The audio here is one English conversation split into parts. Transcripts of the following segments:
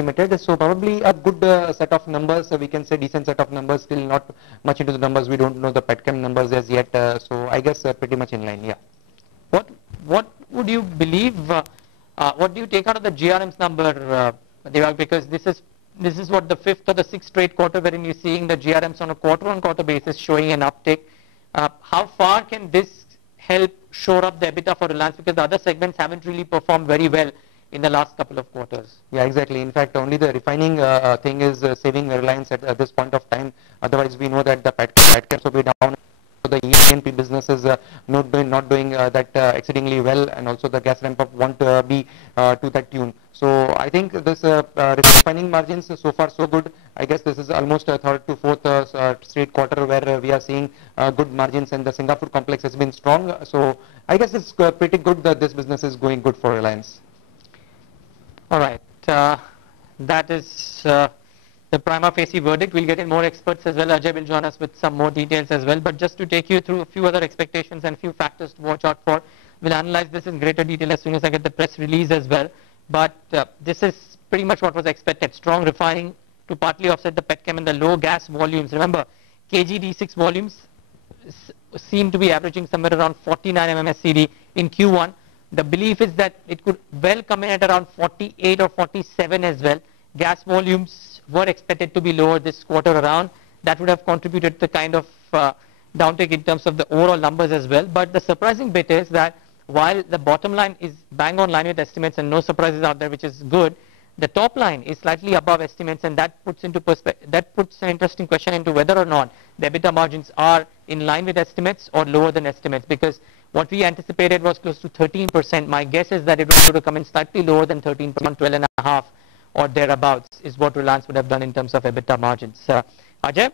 estimated. So probably a good set of numbers, we can say decent set of numbers, still not much into the numbers. We don't know the petchem numbers as yet. So I guess pretty much in line, yeah. What would you believe, what do you take out of the GRM's number, Devang, because this is what the fifth or the sixth straight quarter wherein you're seeing the GRMs on a quarter-on-quarter basis showing an uptick. How far can this help shore up the EBITDA for Reliance, because the other segments haven't really performed very well in the last couple of quarters? Yeah, exactly. In fact, only the refining thing is saving Reliance at this point of time. Otherwise, we know that the petchems will be down. So the E&P business is not doing that exceedingly well, and also the gas ramp up won't be to that tune. So I think this refining margins so far so good. I guess this is almost a third to fourth straight quarter where we are seeing good margins, and the Singapore complex has been strong. So I guess it's pretty good that this business is going good for Reliance. All right, that is the prima facie verdict. We'll get in more experts as well. Ajay will join us with some more details as well. But just to take you through a few other expectations and a few factors to watch out for, we'll analyze this in greater detail as soon as I get the press release as well. But this is pretty much what was expected. Strong refining to partly offset the petchem and the low gas volumes. Remember, KG-D6 volumes seem to be averaging somewhere around 49 MMSCD in Q1. The belief is that it could well come in at around 48 or 47 as well. Gas volumes were expected to be lower this quarter around. That would have contributed to the kind of downtick in terms of the overall numbers as well. But the surprising bit is that while the bottom line is bang on line with estimates and no surprises out there, which is good, the top line is slightly above estimates, and that puts into that puts an interesting question into whether or not the EBITDA margins are in line with estimates or lower than estimates, because what we anticipated was close to 13%. My guess is that it was going to come in slightly lower than 13%, 12.5 or thereabouts is what Reliance would have done in terms of EBITDA margins. Ajay,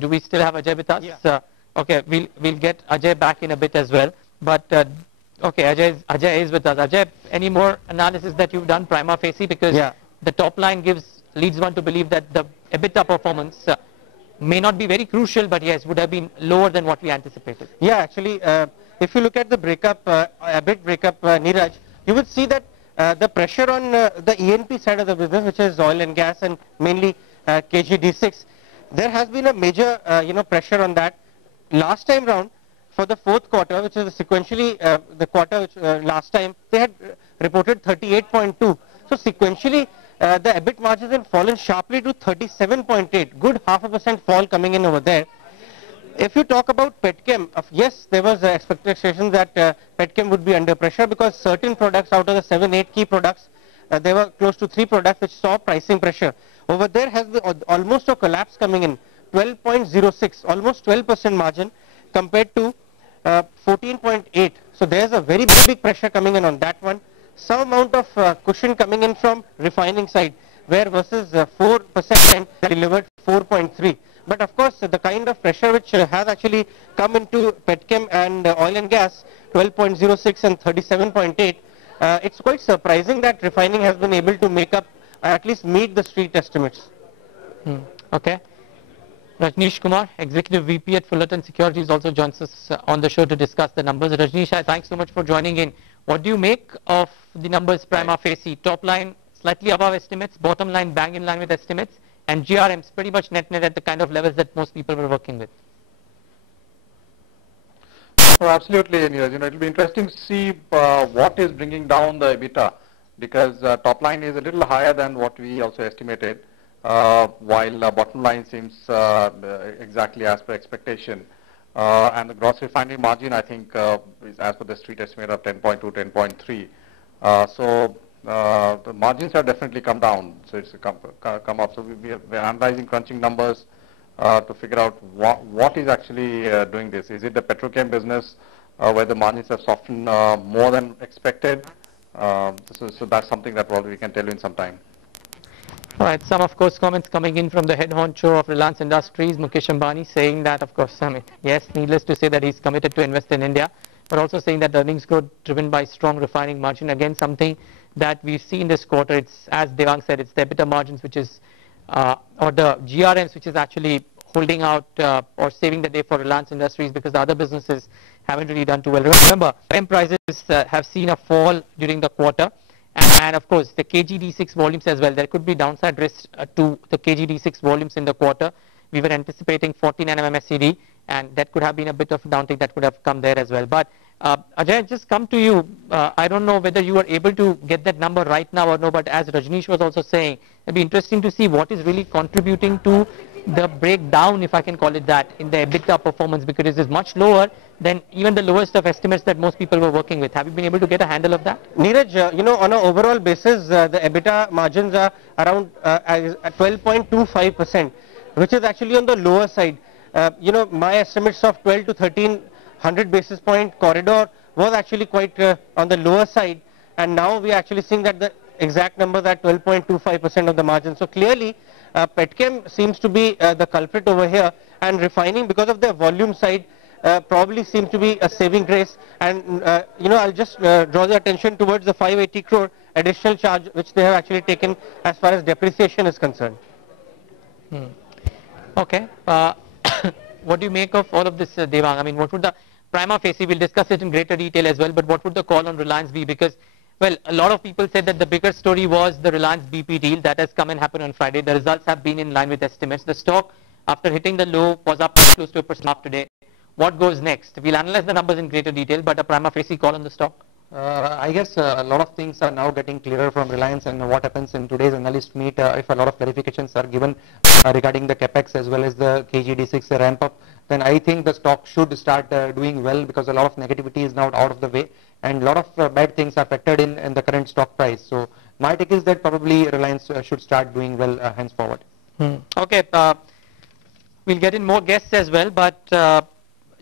do we still have Ajay with us? Yeah. Okay, we'll get Ajay back in a bit as well. But okay, Ajay is with us. Ajay, any more analysis that you've done prima facie, because the top line leads one to believe that the EBITDA performance may not be very crucial, but yes, would have been lower than what we anticipated. Yeah, actually, if you look at the breakup, EBIT breakup, Neeraj, you would see that the pressure on the E&P side of the business, which is oil and gas and mainly KG-D6, there has been a major pressure on that. Last time round, for the fourth quarter, which is sequentially the quarter which last time, they had reported 38.2. So sequentially, the EBIT margins have fallen sharply to 37.8. Good 0.5% fall coming in over there. If you talk about petchem, yes, there was expectation that petchem would be under pressure, because certain products out of the 7-8 key products, there were close to 3 products which saw pricing pressure. Over there has been almost a collapse coming in, 12.06, almost 12% margin compared to 14.8. So there's a very big pressure coming in on that one. Some amount of cushion coming in from refining side, where versus 4% delivered 4.3. But of course, the kind of pressure which has actually come into petchem and oil and gas, 12.06 and 37.8, it's quite surprising that refining has been able to make up, at least meet the street estimates. Okay. Rajneesh Kumar, Executive VP at Fullerton Securities, also joins us on the show to discuss the numbers. Rajneesh, thanks so much for joining in. What do you make of the numbers prima facie? Top line slightly above estimates, bottom line bang in line with estimates, and GRMs pretty much net at the kind of levels that most people were working with. Oh, absolutely, Neeraj. It will be interesting to see what is bringing down the EBITDA, because top line is a little higher than what we also estimated, while bottom line seems exactly as per expectation. And the gross refinery margin, I think, is as per the street estimate of 10.2, 10.3. So the margins have definitely come down, so it's come up. So we're analyzing, crunching numbers to figure out what is actually doing this. Is it the petrochem business where the margins have softened more than expected? So that's something that probably we can tell you in some time. All right, some of course comments coming in from the head honcho of Reliance Industries, Mukesh Ambani, saying that, of course, yes, needless to say that he's committed to invest in India, but also saying that earnings growth driven by strong refining margin. Again, something that we've seen this quarter, it's, as Devang said, it's the EBITDA margins which is, or the GRMs which is actually holding out or saving the day for Reliance Industries, because the other businesses haven't really done too well. Remember, M prices have seen a fall during the quarter, and and of course the KGD6 volumes as well. There could be downside risk to the KGD6 volumes in the quarter. We were anticipating 40 nm MSCD, and that could have been a bit of downtick that could have come there as well. But Ajay, just come to you. I don't know whether you are able to get that number right now or no, but as Rajneesh was also saying, it'd be interesting to see what is really contributing to the breakdown, if I can call it that, in the EBITDA performance, because it is much lower than even the lowest of estimates that most people were working with. Have you been able to get a handle of that? Neeraj, on an overall basis, the EBITDA margins are around 12.25%, which is actually on the lower side. My estimates of 12 to 1300 basis point corridor was actually quite on the lower side, and now we are actually seeing that the exact numbers are 12.25% of the margin. So clearly, Petchem seems to be the culprit over here, and refining, because of their volume side, probably seems to be a saving grace. And I'll just draw the attention towards the 580 crore additional charge which they have actually taken as far as depreciation is concerned. Okay. What do you make of all of this, Devang? I mean, what would the prima facie, we'll discuss it in greater detail as well, but what would the call on Reliance be? Because, well, a lot of people said that the bigger story was the Reliance BP deal that has come and happened on Friday. The results have been in line with estimates. The stock, after hitting the low, was up close to 1% up today. What goes next? We'll analyze the numbers in greater detail, but a prima facie call on the stock? I guess a lot of things are now getting clearer from Reliance, and what happens in today's analyst meet, if a lot of clarifications are given regarding the capex as well as the KG-D6 ramp up, then I think the stock should start doing well, because a lot of negativity is now out of the way, and a lot of bad things are factored in the current stock price. So my take is that probably Reliance should start doing well henceforward. Okay, we'll get in more guests as well, but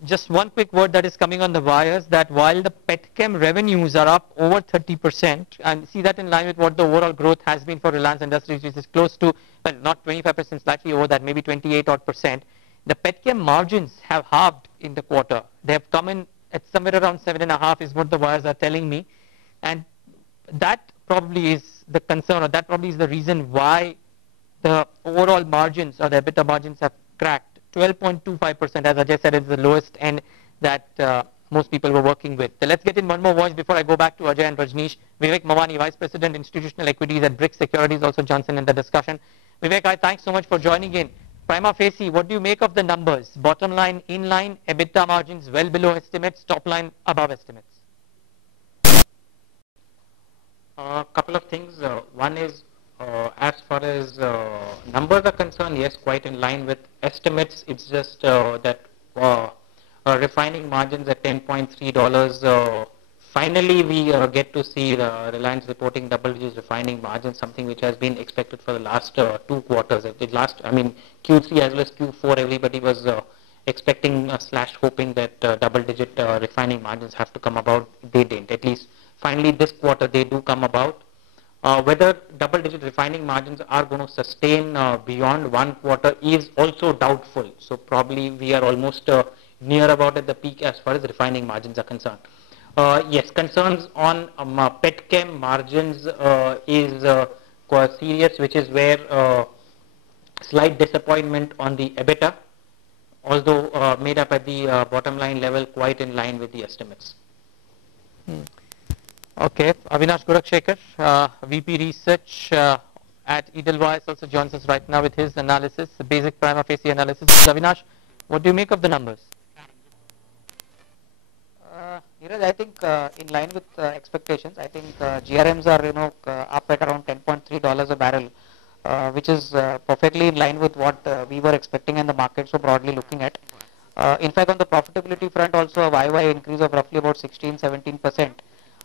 just one quick word that is coming on the wires, that while the Petchem revenues are up over 30%, and see that in line with what the overall growth has been for Reliance Industries, which is close to, well, not 25%, slightly over that, maybe 28 odd percent, the Petchem margins have halved in the quarter. They have come in at somewhere around 7.5 is what the wires are telling me, and that probably is the concern, or that probably is the reason why the overall margins or the EBITDA margins have cracked. 12.25%, as Ajay said, is the lowest end that most people were working with. So let's get in one more voice before I go back to Ajay and Rajneesh. Vivek Mawani, Vice President, Institutional Equities at BRICS Securities, also Johnson in the discussion. Vivek, thanks so much for joining in. Prima facie, what do you make of the numbers? Bottom line, in line, EBITDA margins well below estimates, top line above estimates. A couple of things. One is, as far as numbers are concerned, yes, quite in line with estimates. It's just that refining margins at $10.3. Finally, we get to see Reliance reporting double-digit refining margins, something which has been expected for the last 2 quarters. Q3 as well as Q4, everybody was expecting / hoping that double-digit refining margins have to come about. They didn't. At least finally this quarter they do come about. Whether double-digit refining margins are going to sustain beyond 1 quarter is also doubtful. So probably we are almost near about at the peak as far as refining margins are concerned. Yes, concerns on Petchem margins is quite serious, which is where slight disappointment on the EBITDA, although made up at the bottom line level, quite in line with the estimates. Okay, Avinash Gorakhshekar, VP Research at Edelweiss, also joins us right now with his analysis, the basic prima facie analysis. Avinash, what do you make of the numbers? Neeraj, I think in line with expectations. I think GRMs are up at around $10.3 a barrel, which is perfectly in line with what we were expecting and the markets were broadly looking at. In fact, on the profitability front, also a YY increase of roughly about 16-17%.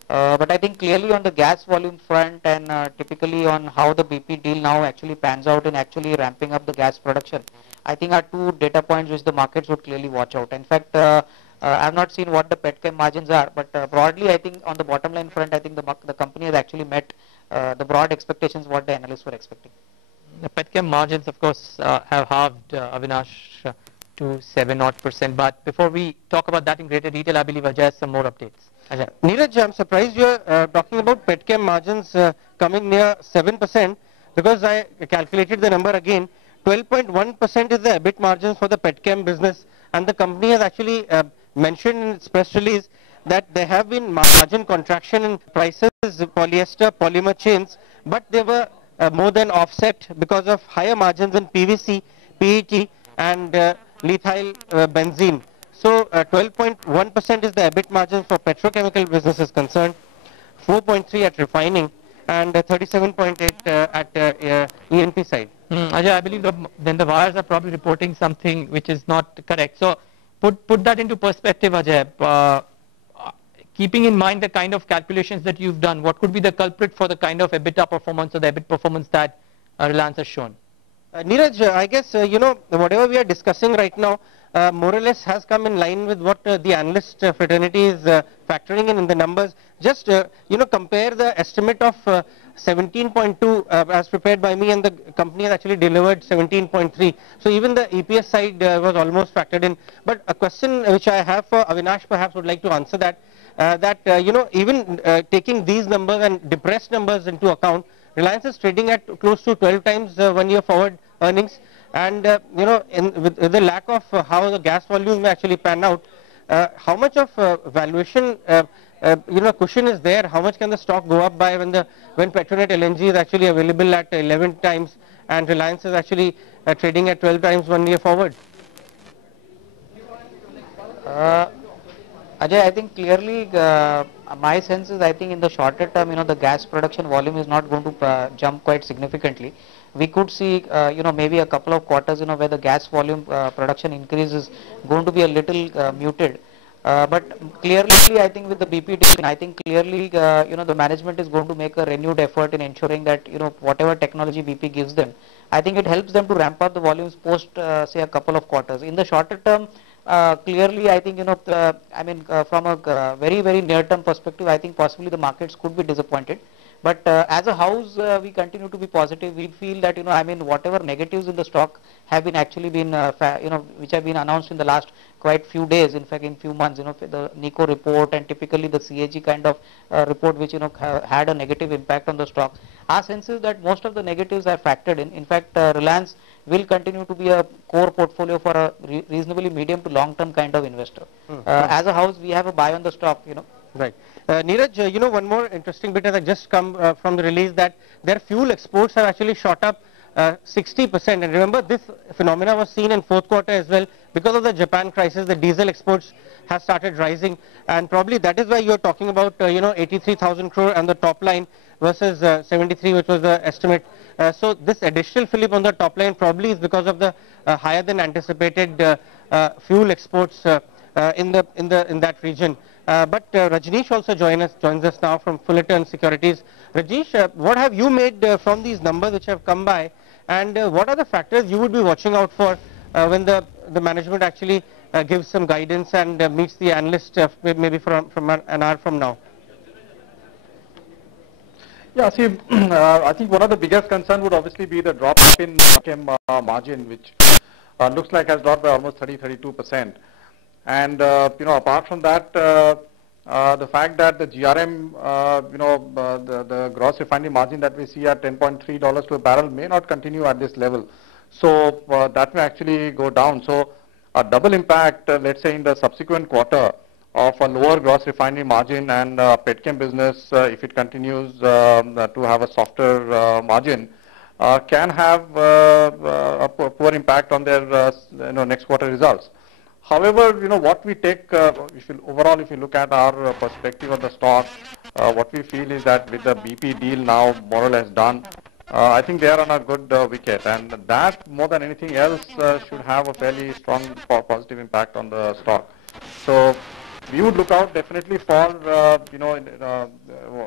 But I think clearly on the gas volume front and typically on how the BP deal now actually pans out in actually ramping up the gas production, I think are 2 data points which the markets would clearly watch out. In fact, I have not seen what the Petchem margins are, but broadly I think on the bottom line front, I think the company has actually met the broad expectations what the analysts were expecting. The Petchem margins, of course, have halved, Avinash, to 7% odd. But before we talk about that in greater detail, I believe Ajay has some more updates. Ajay. Neeraj, I'm surprised you're talking about Petchem margins coming near 7%, because I calculated the number again. 12.1% is the EBIT margins for the Petchem business, and the company has actually mentioned in its press release that there have been margin contraction in prices, polyester, polymer chains, but they were more than offset because of higher margins in PVC, PET and methyl benzene. So 12.1% is the EBIT margin for petrochemical businesses concerned, 4.3 at refining and 37.8 at E&P side. Ajay, I believe then the wires are probably reporting something which is not correct. So put that into perspective, Ajay. Keeping in mind the kind of calculations that you've done, what could be the culprit for the kind of EBITDA performance or the EBIT performance that Reliance has shown? Neeraj, I guess, whatever we are discussing right now, more or less has come in line with what the analyst fraternity is factoring in the numbers. Just, compare the estimate of 17.2 as prepared by me, and the company has actually delivered 17.3. So even the EPS side was almost factored in. But a question which I have for Avinash perhaps would like to answer that, even taking these numbers and depressed numbers into account, Reliance is trading at close to 12 times 1 year forward earnings, and with the lack of how the gas volumes may actually pan out, how much of valuation cushion is there? How much can the stock go up by when Petronet LNG is actually available at 11 times and Reliance is actually trading at 12 times 1 year forward? Ajay, I think clearly my sense is, I think in the shorter term, the gas production volume is not going to jump quite significantly. We could see, maybe a couple of quarters, where the gas volume production increase is going to be a little muted. But clearly, I think with the BP deal, I think clearly, the management is going to make a renewed effort in ensuring that, whatever technology BP gives them, I think it helps them to ramp up the volumes post, say, a couple of quarters. In the shorter term, clearly, I think, from a very, very near-term perspective, I think possibly the markets could be disappointed. But as a house, we continue to be positive. We feel that, whatever negatives in the stock have been actually been, which have been announced in the last quite few days, in fact, in few months, the NICO report and typically the CAG kind of report, which, had a negative impact on the stock. Our sense is that most of the negatives are factored in. In fact, Reliance will continue to be a core portfolio for a reasonably medium to long-term kind of investor. As a house, we have a buy on the stock, Right. Neeraj, one more interesting bit has just come from the release that their fuel exports have actually shot up 60%. And remember, this phenomena was seen in fourth quarter as well. Because of the Japan crisis, the diesel exports have started rising. And probably that is why you are talking about, 83,000 crore on the top line versus 73, which was the estimate. So this additional fillip on the top line probably is because of the higher than anticipated fuel exports in that region. But Rajneesh also joins us now from Fullerton Securities. Rajneesh, what have you made from these numbers which have come by, and what are the factors you would be watching out for when the management actually gives some guidance and meets the analyst maybe from an hour from now? Yeah, see, I think one of the biggest concern would obviously be the drop in margin, which looks like has dropped by almost 32%. And, apart from that, the fact that the GRM, the gross refining margin that we see at $10.3 to a barrel may not continue at this level. So that may actually go down. So a double impact, let's say in the subsequent quarter of a lower gross refining margin and petchem business, if it continues to have a softer margin, can have a poor impact on their next quarter results. However, what we take, if you look at our perspective of the stock, what we feel is that with the BP deal now more or less done, I think they are on a good wicket, and that more than anything else should have a fairly strong positive impact on the stock. So we would look out definitely for,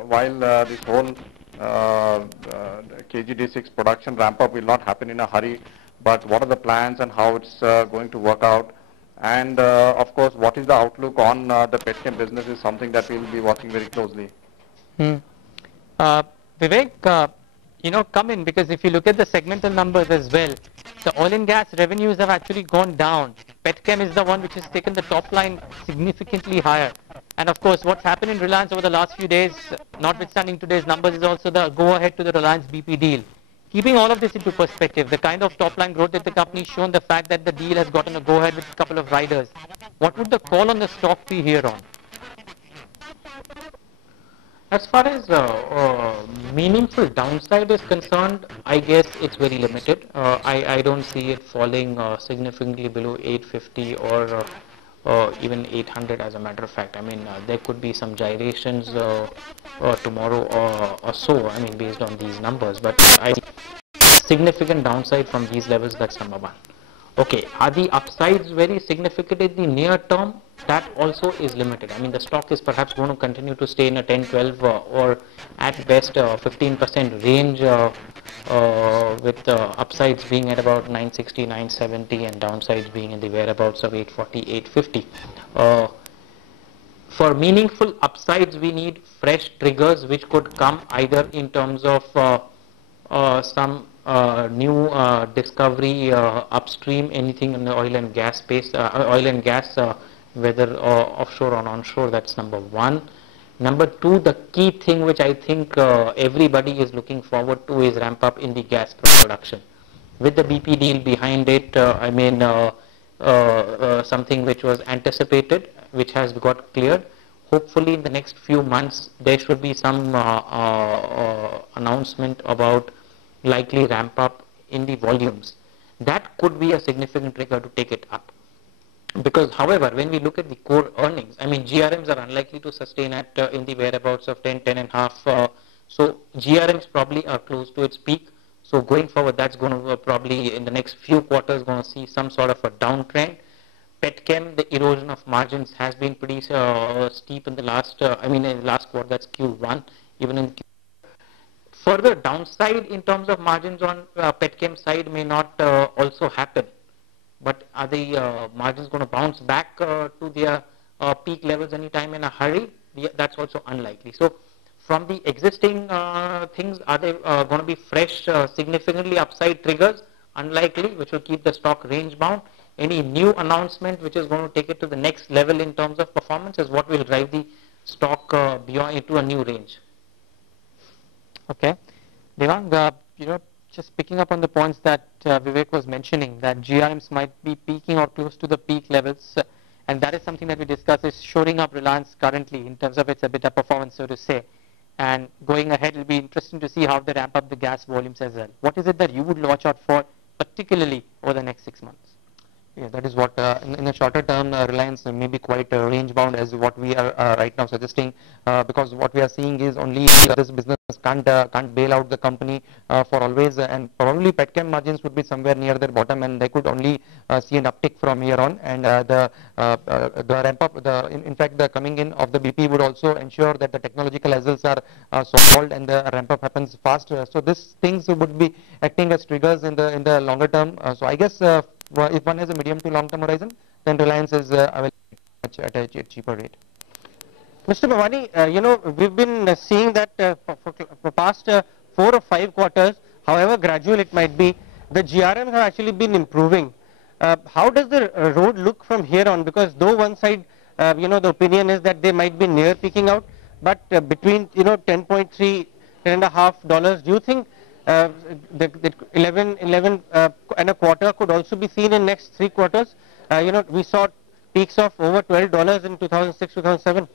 while this whole KG-D6 production ramp up will not happen in a hurry, but what are the plans and how it's going to work out. And of course, what is the outlook on the petchem business is something that we will be watching very closely. Vivek, come in, because if you look at the segmental numbers as well, the oil and gas revenues have actually gone down. Petchem is the one which has taken the top line significantly higher. And of course, what's happened in Reliance over the last few days, notwithstanding today's numbers, is also the go ahead to the Reliance BP deal. Keeping all of this into perspective, the kind of top line growth that the company has shown, the fact that the deal has gotten a go ahead with a couple of riders, what would the call on the stock be here on? As far as meaningful downside is concerned, I guess it's very limited. I don't see it falling significantly below 850 or even 800 as a matter of fact. I mean, there could be some gyrations tomorrow or so, I mean, based on these numbers, but I see significant downside from these levels, that's number one. Okay, are the upsides very significant in the near term? That also is limited. I mean, the stock is perhaps going to continue to stay in a 10, 12 or at best 15% range with upsides being at about 960, 970 and downsides being in the whereabouts of 840, 850. For meaningful upsides, we need fresh triggers which could come either in terms of some new discovery upstream, anything in the oil and gas space, oil and gas, whether offshore or onshore, that's number one. Number two, the key thing which I think everybody is looking forward to is ramp up in the gas production. With the BP deal behind it, I mean, something which was anticipated, which has got cleared. Hopefully in the next few months, there should be some announcement about likely ramp up in the volumes. That could be a significant trigger to take it up. Because, however, when we look at the core earnings, I mean, GRMs are unlikely to sustain at in the whereabouts of 10, 10 and a half. So GRMs probably are close to its peak. So going forward, that's going to probably in the next few quarters going to see some sort of a downtrend. Petchem, the erosion of margins has been pretty steep in the last, in the last quarter, that's Q1, even in Q. Further downside in terms of margins on Petchem side may not also happen. But are the margins going to bounce back to their peak levels anytime in a hurry? That's also unlikely. So from the existing things, are they going to be fresh, significantly upside triggers? Unlikely, which will keep the stock range bound. Any new announcement which is going to take it to the next level in terms of performance is what will drive the stock beyond into a new range. Okay. Devang, just picking up on the points that Vivek was mentioning, that GRMs might be peaking or close to the peak levels, and that is something that we discussed is shoring up Reliance currently in terms of its EBITDA performance, so to say. And going ahead, it will be interesting to see how they ramp up the gas volumes as well. What is it that you would watch out for, particularly over the next 6 months? Yeah, that is what in the shorter term Reliance may be quite range bound as what we are right now suggesting, because what we are seeing is only this business can't bail out the company for always, and probably petchem margins would be somewhere near their bottom, and they could only see an uptick from here on, and the ramp up, in fact the coming in of the BP would also ensure that the technological hazards are solved and the ramp up happens fast. So these things would be acting as triggers in the longer term. So I guess if one has a medium to long term horizon, then Reliance is available at a cheaper rate. Mr. Bhavani, we've been seeing that for past 4 or 5 quarters, however gradual it might be, the GRMs have actually been improving. How does the road look from here on? Because though one side, the opinion is that they might be near peaking out, but between 10.3, $10.5, do you think the 11 and a quarter could also be seen in next 3 quarters? We saw peaks of over $12 in 2006, 2007.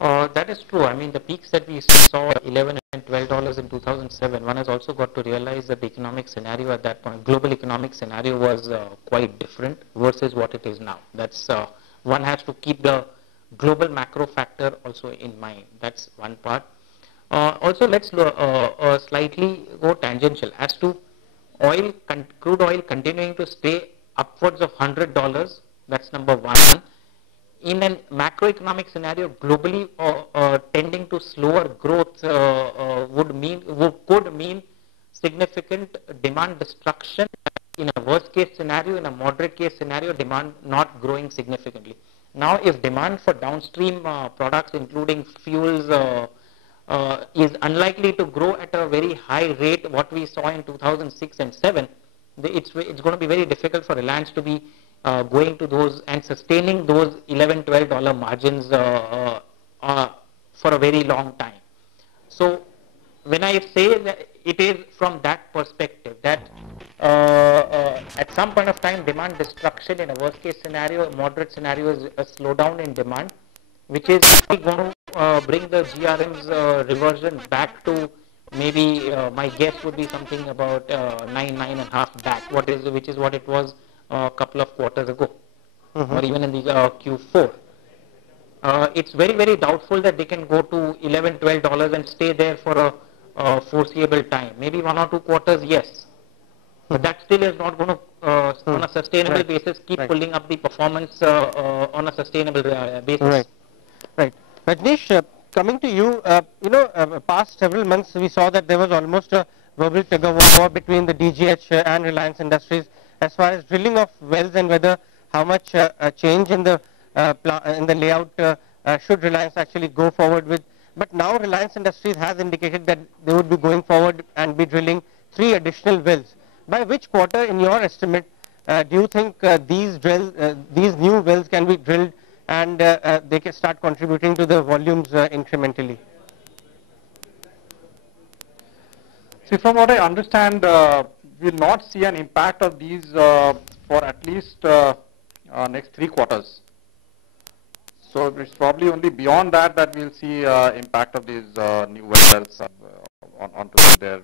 That is true. I mean, the peaks that we saw 11 and $12 in 2007, one has also got to realize that the economic scenario at that point, global economic scenario was quite different versus what it is now. That's one has to keep the global macro factor also in mind. That's one part. Also, let's slightly go tangential as to crude oil continuing to stay upwards of $100. That's number one. In a macroeconomic scenario, globally tending to slower growth could mean significant demand destruction. In a worst case scenario, in a moderate case scenario, demand not growing significantly. Now, if demand for downstream products, including fuels, is unlikely to grow at a very high rate, what we saw in 2006 and 7, it's going to be very difficult for Reliance to be going to those and sustaining those $11, $12 margins for a very long time. So when I say that, it is from that perspective that at some point of time demand destruction in a worst case scenario, a moderate scenario is a slowdown in demand, which is going to bring the GRM's reversion back to maybe my guess would be something about 9.5 back, which is what it was a couple of quarters ago, or even in the Q4. It's very, very doubtful that they can go to $11, $12 and stay there for a foreseeable time. Maybe 1 or 2 quarters, yes. But that still is not going to, on a sustainable basis, keep pulling up the performance on a sustainable basis. Right. Rajneesh, coming to you, past several months we saw that there was almost a verbal tug-of-war between the DGH and Reliance Industries as far as drilling of wells and whether how much change in the layout should Reliance actually go forward with. But now Reliance Industries has indicated that they would be going forward and be drilling 3 additional wells. By which quarter, in your estimate, do you think these new wells can be drilled and they can start contributing to the volumes incrementally? See, from what I understand, we will not see an impact of these for at least next 3 quarters. So it's probably only beyond that that we'll see impact of these new wells onto their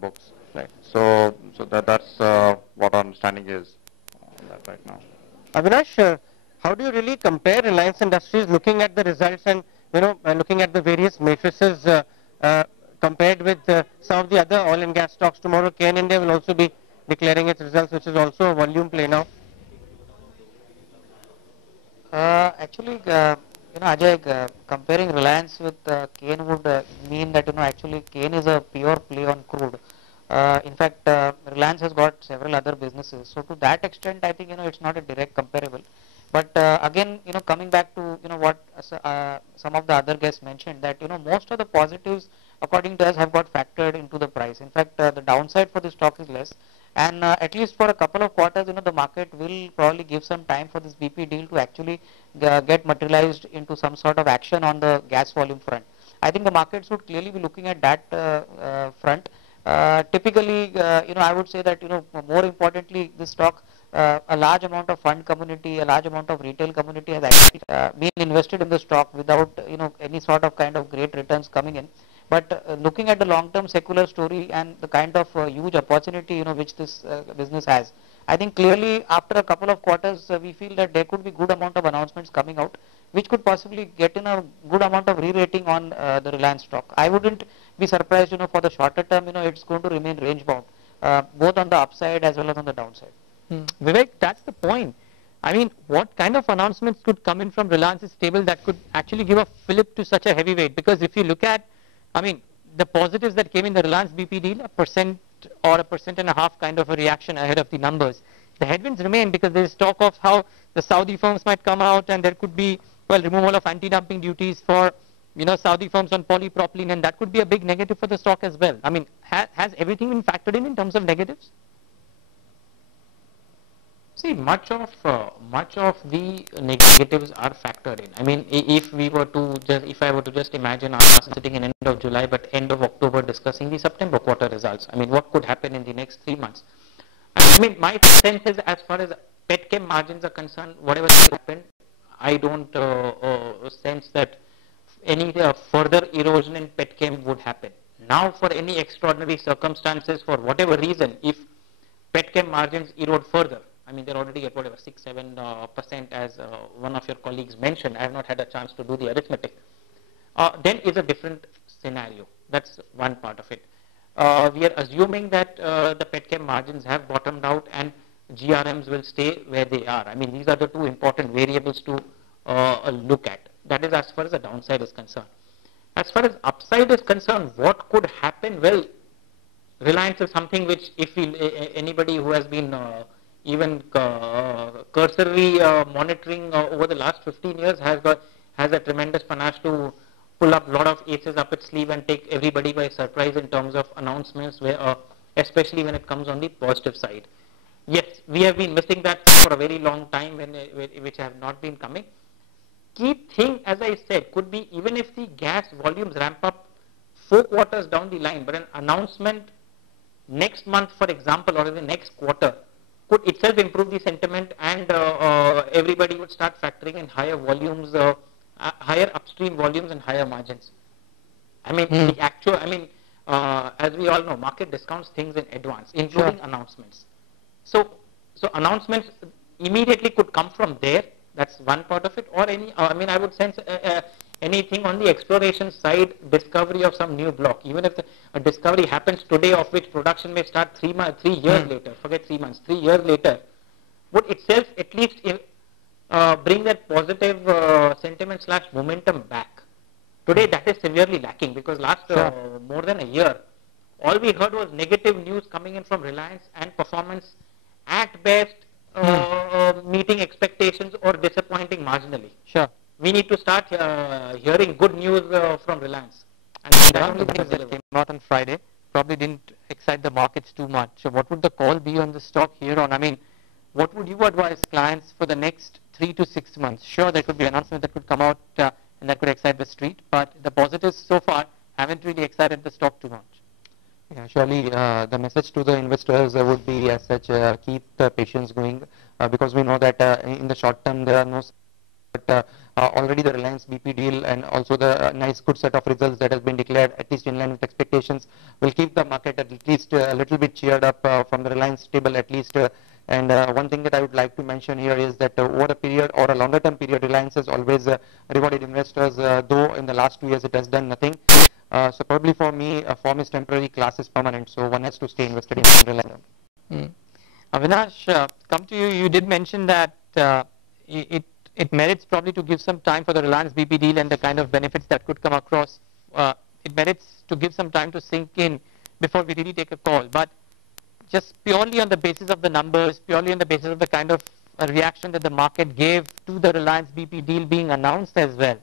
books. Right. So that's what our understanding is on that right now. Avinash, how do you really compare Reliance Industries looking at the results and looking at the various matrices compared with some of the other oil and gas stocks? Tomorrow KN India will also be declaring its results, which is also a volume play now. Actually, Ajay, comparing Reliance with KN would mean that actually KN is a pure play on crude. In fact, Reliance has got several other businesses. So to that extent, I think it's not a direct comparable. But again, coming back to what some of the other guests mentioned, that most of the positives, according to us, have got factored into the price. In fact, the downside for the stock is less. And at least for a couple of quarters, the market will probably give some time for this BP deal to actually get materialized into some sort of action on the gas volume front. I think the markets would clearly be looking at that front. Typically, I would say that, more importantly, this stock, a large amount of fund community, a large amount of retail community has actually been invested in the stock without, any sort of kind of great returns coming in. But looking at the long-term secular story and the kind of huge opportunity, which this business has, I think clearly after a couple of quarters, we feel that there could be good amount of announcements coming out, which could possibly get in a good amount of re-rating on the Reliance stock. I wouldn't be surprised, for the shorter term, it's going to remain range bound, both on the upside as well as on the downside. Vivek, that's the point. I mean, what kind of announcements could come in from Reliance's table that could actually give a fillip to such a heavyweight? Because if you look at, the positives that came in the Reliance BP deal, 1% or 1.5% kind of a reaction ahead of the numbers. The headwinds remain because there is talk of how the Saudi firms might come out and there could be, removal of anti-dumping duties for, Saudi firms on polypropylene, and that could be a big negative for the stock as well. Has everything been factored in terms of negatives? See, much of the negatives are factored in. If I were to just imagine us sitting in end of July, but end of October discussing the September quarter results. What could happen in the next 3 months? My sense is, as far as petchem margins are concerned, whatever happened, I don't sense that any further erosion in petchem would happen. Now, for any extraordinary circumstances, for whatever reason, if petchem margins erode further, they're already at 6-7% as one of your colleagues mentioned. I have not had a chance to do the arithmetic. Then is a different scenario. That's one part of it. We are assuming that the petchem margins have bottomed out and GRMs will stay where they are. These are the 2 important variables to look at. That is as far as the downside is concerned. As far as upside is concerned, what could happen? Well, Reliance is something which, if anybody who has been even cursory monitoring over the last 15 years has a tremendous panache to pull up a lot of aces up its sleeve and take everybody by surprise in terms of announcements, especially when it comes on the positive side. Yes, we have been missing that for a very long time, which have not been coming. Key thing, as I said, could be even if the gas volumes ramp up 4 quarters down the line, but an announcement next month, for example, or in the next quarter, could itself improve the sentiment and everybody would start factoring in higher volumes higher upstream volumes and higher margins. I mean, the actual, as we all know, market discounts things in advance, including announcements. So announcements immediately could come from there. That's one part of it. Or any, I would sense anything on the exploration side, discovery of some new block. Even if a discovery happens today, of which production may start 3 years later, forget 3 months, 3 years later, would itself at least bring that positive sentiment / momentum back. Today that is severely lacking, because last more than a year, all we heard was negative news coming in from Reliance, and performance at best meeting expectations or disappointing marginally. Sure. We need to start hearing good news from Reliance. And that only because that came out on Friday probably didn't excite the markets too much. So what would the call be on the stock here on? I mean, what would you advise clients for the next 3 to 6 months? Sure, there could be an announcement that could come out and that could excite the street, but the positives so far haven't really excited the stock too much. Yeah, surely the message to the investors would be as such, keep the patience going, because we know that in the short term there are no, but already the Reliance BP deal and also the nice good set of results that has been declared, at least in line with expectations, will keep the market at least a little bit cheered up from the Reliance table at least. And one thing that I would like to mention here is that over a period or a longer term period, Reliance has always rewarded investors, though in the last 2 years it has done nothing. So probably for me, a form is temporary, class is permanent. So one has to stay invested in Reliance. Avinash, come to you. You did mention that it merits probably to give some time for the Reliance BP deal and the kind of benefits that could come across. It merits to give some time to sink in before we really take a call. But just purely on the basis of the numbers, purely on the basis of the kind of reaction that the market gave to the Reliance BP deal being announced as well,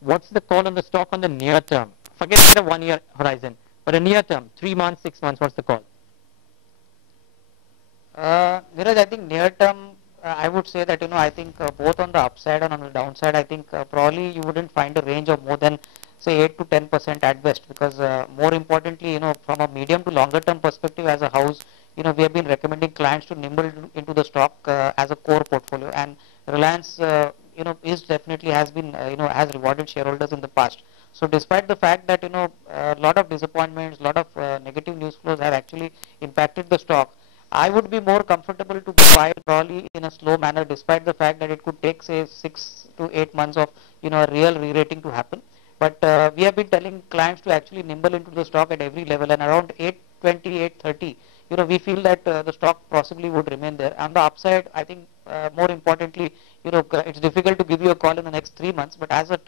what's the call on the stock on the near term? Forget the 1 year horizon, but a near term, 3 months, 6 months, what's the call? Neeraj, I think near term, I would say that, I think both on the upside and on the downside, I think probably you wouldn't find a range of more than say 8 to 10% at best, because more importantly, from a medium to longer term perspective as a house, we have been recommending clients to nimble into the stock as a core portfolio, and Reliance, is definitely has been, has rewarded shareholders in the past. So despite the fact that, a lot of disappointments, a lot of negative news flows have actually impacted the stock, I would be more comfortable to buy probably in a slow manner, despite the fact that it could take say 6 to 8 months of, a real re-rating to happen. But we have been telling clients to actually nimble into the stock at every level, and around 820, 830, we feel that the stock possibly would remain there. On the upside, I think more importantly, it's difficult to give you a call in the next 3 months, but as a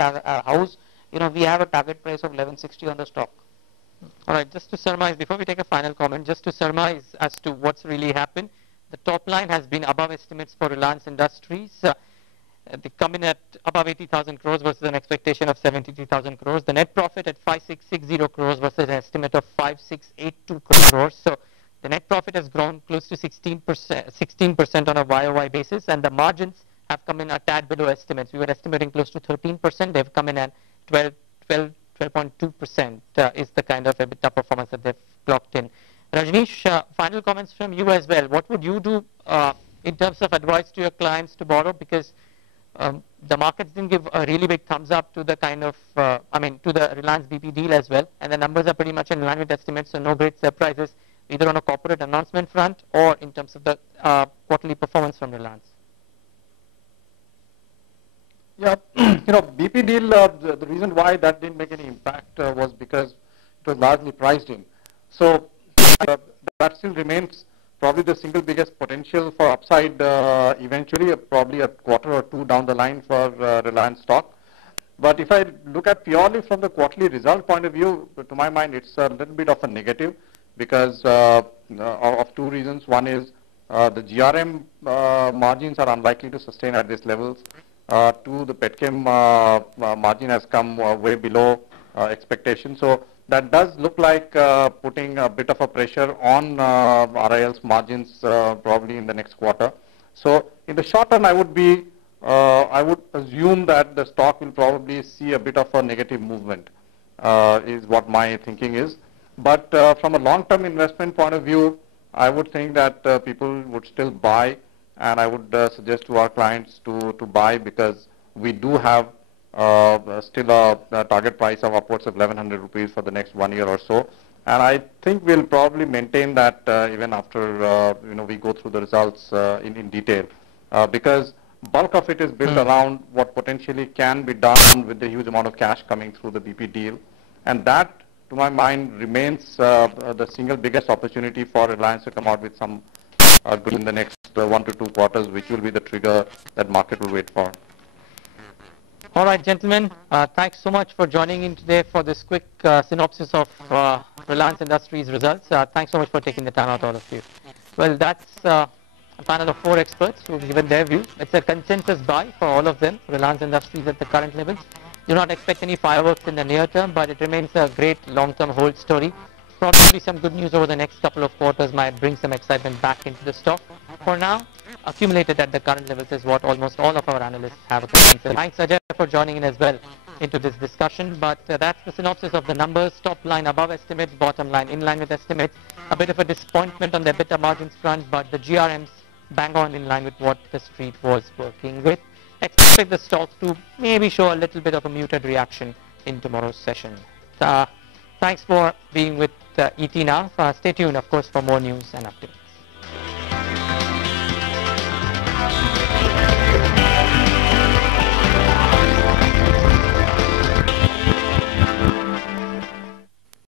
house, we have a target price of 1160 on the stock. All right, just to surmise, before we take a final comment, just to surmise as to what's really happened, the top line has been above estimates for Reliance Industries. They come in at above 80,000 crores versus an expectation of 73,000 crores. The net profit at 5660 crores versus an estimate of 5682 crores. So the net profit has grown close to 16% on a YOY basis, and the margins have come in a tad below estimates. We were estimating close to 13%. They've come in at 12.2% is the kind of EBITDA performance that they've clocked in. Rajneesh, final comments from you as well. What would you do in terms of advice to your clients to borrow? Because the markets didn't give a really big thumbs up to the kind of, to the Reliance BP deal as well. And the numbers are pretty much in line with estimates, so no great surprises either on a corporate announcement front or in terms of the quarterly performance from Reliance. Yeah, BP deal, the reason why that didn't make any impact was because it was largely priced in. So that still remains probably the single biggest potential for upside eventually, probably a quarter or two down the line for Reliance stock. But if I look at purely from the quarterly result point of view, to my mind, it's a little bit of a negative because of two reasons. One is the GRM margins are unlikely to sustain at these levels. Two, the petchem margin has come way below expectation. So that does look like putting a bit of a pressure on RIL's margins probably in the next quarter. So in the short term, I would assume that the stock will probably see a bit of a negative movement is what my thinking is. But from a long-term investment point of view, I would think that people would still buy. And I would suggest to our clients to buy because we do have still a target price of upwards of 1100 rupees for the next 1 year or so. And I think we'll probably maintain that even after we go through the results in detail, because bulk of it is built around what potentially can be done with the huge amount of cash coming through the BP deal, and that, to my mind, remains the single biggest opportunity for Reliance to come out with some good in the next 1 to 2 quarters, which will be the trigger that market will wait for. All right, gentlemen, thanks so much for joining in today for this quick synopsis of Reliance Industries results. Thanks so much for taking the time out, all of you. Well, that's a panel of 4 experts who have given their view. It's a consensus buy for all of them, Reliance Industries at the current levels. Do not expect any fireworks in the near term, but it remains a great long-term hold story. Probably some good news over the next couple of quarters might bring some excitement back into the stock. For now, accumulated at the current levels is what almost all of our analysts have a consensus. Thanks Ajay for joining in as well into this discussion, but that's the synopsis of the numbers. Top line above estimates, bottom line in line with estimates. A bit of a disappointment on the EBITDA margins front, but the GRMs bang on in line with what the street was working with. Expect the stocks to maybe show a little bit of a muted reaction in tomorrow's session. Thanks for being with ET Now. Stay tuned, of course, for more news and updates.